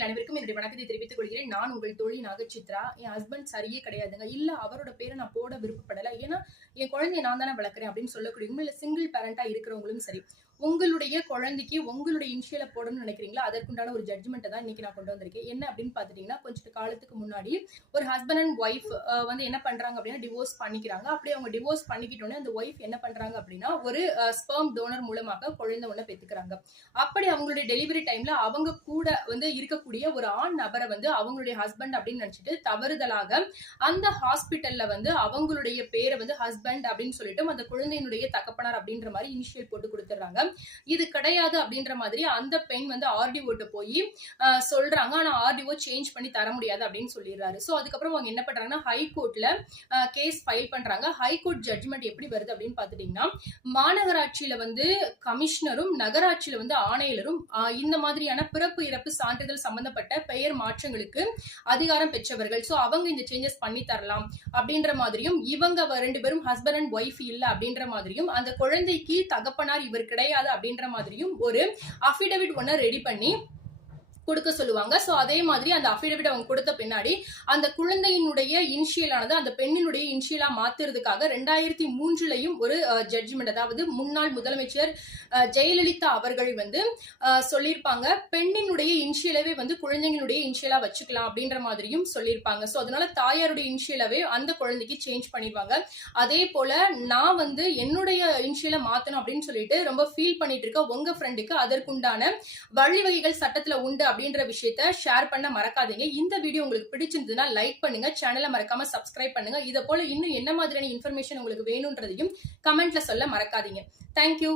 நேயர்கள் அனைவருக்கும் என்னுடைய வணக்கத்தை தெரிவித்துக் கொள்கிறேன். நான் உங்கள் தோழி நாகசித்ரா. என் ஹஸ்பண்ட் சரியே கிடையாதுங்க. இல்ல அவரோட பேரை நான் போட விருப்பப்படல. ஏன்னா என் குழந்தைய நான் தானே வளர்க்குறேன் அப்படின்னு சொல்லக்கூடியவங்க, இல்ல சிங்கிள் பேரண்டா இருக்கிறவங்களும் சரி, உங்களுடைய குழந்தைக்கு உங்களுடைய இனிஷியலை போடணும்னு நினைக்கிறீங்களா, அதற்குண்டான ஒரு ஜட்ஜ்மெண்ட்டை தான் இன்னைக்கு நான் கொண்டு வந்திருக்கேன். என்ன அப்படின்னு பாத்துட்டீங்கன்னா, கொஞ்சம் காலத்துக்கு முன்னாடி ஒரு ஹஸ்பண்ட் அண்ட் ஒய்ஃப் வந்து என்ன பண்றாங்க அப்படின்னா டிவோர்ஸ் பண்ணிக்கிறாங்க. அப்படி அவங்க டிவோர்ஸ் பண்ணிக்கிட்டோன்னே அந்த ஒய்ஃப் என்ன பண்றாங்க அப்படின்னா ஒரு ஸ்பெர்ம் டோனர் மூலமாக குழந்தை ஒண்ணு பெத்துக்கிறாங்க. அப்படி அவங்களுடைய டெலிவரி டைம்ல அவங்க கூட வந்து இருக்கக்கூடிய ஒரு ஆண் நபரை வந்து அவங்களுடைய ஹஸ்பண்ட் அப்படின்னு நினைச்சிட்டு தவறுதலாக அந்த ஹாஸ்பிட்டல்ல வந்து அவங்களுடைய பேரை வந்து ஹஸ்பண்ட் அப்படின்னு சொல்லிட்டு அந்த குழந்தையினுடைய தகப்பனார் அப்படின்ற மாதிரி இனிஷியல் போட்டு கொடுத்துறாங்க. இது கிடையாது அப்படின்ற மாதிரி அந்த பெண் வந்து ஆர்டிஓட்ட போய் சொல்றாங்க. ஆனா ஆர்டிஓ சேஞ்ச் பண்ணி தர முடியாது அப்படின்னு சொல்லிடுறாரு. சோ அதுக்கப்புறம் அவங்க என்ன பண்றாங்கன்னா ஹைகோர்ட்ல கேஸ் ஃபைல் பண்றாங்க. ஹைகோர்ட் ஜட்ஜ்மெண்ட் எப்படி வருது அப்படின்னு பாத்துட்டீங்கன்னா, மாநகராட்சியில வந்து கமிஷனரும் நகராட்சியில வந்து ஆணையரும் இந்த மாதிரியான பிறப்பு இறப்பு சான்றிதழ் சம்பந்தப்பட்ட பெயர் மாற்றங்களுக்கு அதிகாரம் பெற்றவர்கள். சோ அவங்க இந்த சேஞ்சஸ் பண்ணி தரலாம் அப்படின்ற மாதிரியும், இவங்க ரெண்டு பேரும் ஹஸ்பண்ட் அண்ட் ஒய்ஃப் இல்ல அப்படின்ற மாதிரியும், அந்த குழந்தைக்கு தகப்பனார் இவர் கிடையாது அப்படின்ற மாதிரியும் ஒரு அஃபிடவிட் ஒண்ண ரெடி பண்ணி கொடுக்க சொல்லுவாங்க. சோ அதே மாதிரி அந்த அஃபிடவிட் அவங்க கொடுத்த பின்னாடி அந்த குழந்தையினுடைய இனிஷியலானது அந்த பெண்ணினுடைய இனிஷியலா மாத்துறதுக்காக 2003லயும் ஒரு ஜட்ஜ்மெண்ட், அதாவது முன்னாள் முதலமைச்சர் ஜெயலலிதா அவர்கள் வந்து சொல்லியிருப்பாங்க, பெண்ணினுடைய இனிஷியலவே வந்து குழந்தைங்களுடைய இனிஷியலா வச்சுக்கலாம் அப்படின்ற மாதிரியும் சொல்லியிருப்பாங்க. சோ அதனால தாயாருடைய இனிஷியலவே அந்த குழந்தைக்கு சேஞ்ச் பண்ணிடுவாங்க. அதே போல நான் வந்து என்னுடைய இனிஷியலை மாத்தணும் அப்படின்னு சொல்லிட்டு ரொம்ப ஃபீல் பண்ணிட்டு இருக்க உங்க ஃப்ரெண்டுக்கு அதற்குண்டான வழிவகைகள் சட்டத்துல உண்டு அப்படின்ற விஷயத்தை ஷேர் பண்ண மறக்காதீங்க. இந்த வீடியோ உங்களுக்கு பிடிச்சிருந்ததுன்னா லைக் பண்ணுங்க, சேனலை மறக்காம சப்ஸ்கிரைப் பண்ணுங்க. இதை போல இன்னும் என்ன மாதிரியான இன்ஃபர்மேஷன் உங்களுக்கு வேணும்ன்றதையும் கமெண்ட்ல சொல்ல மறக்காதீங்க. தேங்க்யூ.